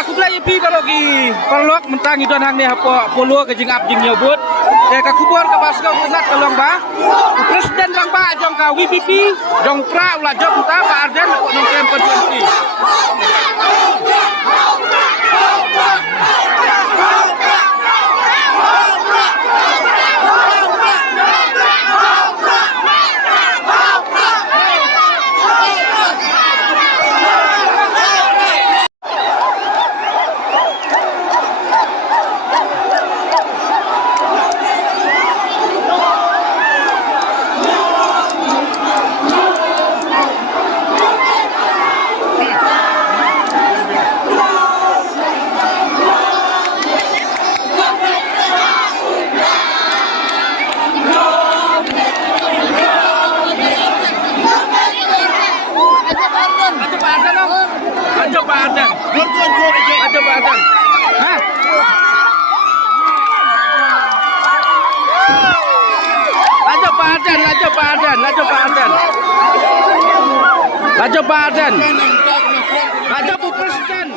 aku bela IP kalau ki perlok mentang itu hang ni apa polo ke jing up jing nyebut ka kubur ka baskau pusat kalong ba presiden rang ba jong ka WPP jong pra ulah jong ta ba arden ko nong kem konstitusi Pak Ardan. Aja Pak Ardan. Hah? Aja Pak Ardan, aja Pak Ardan, aja Pak Ardan. Aja Pak Ardan. Aja Bu Presiden.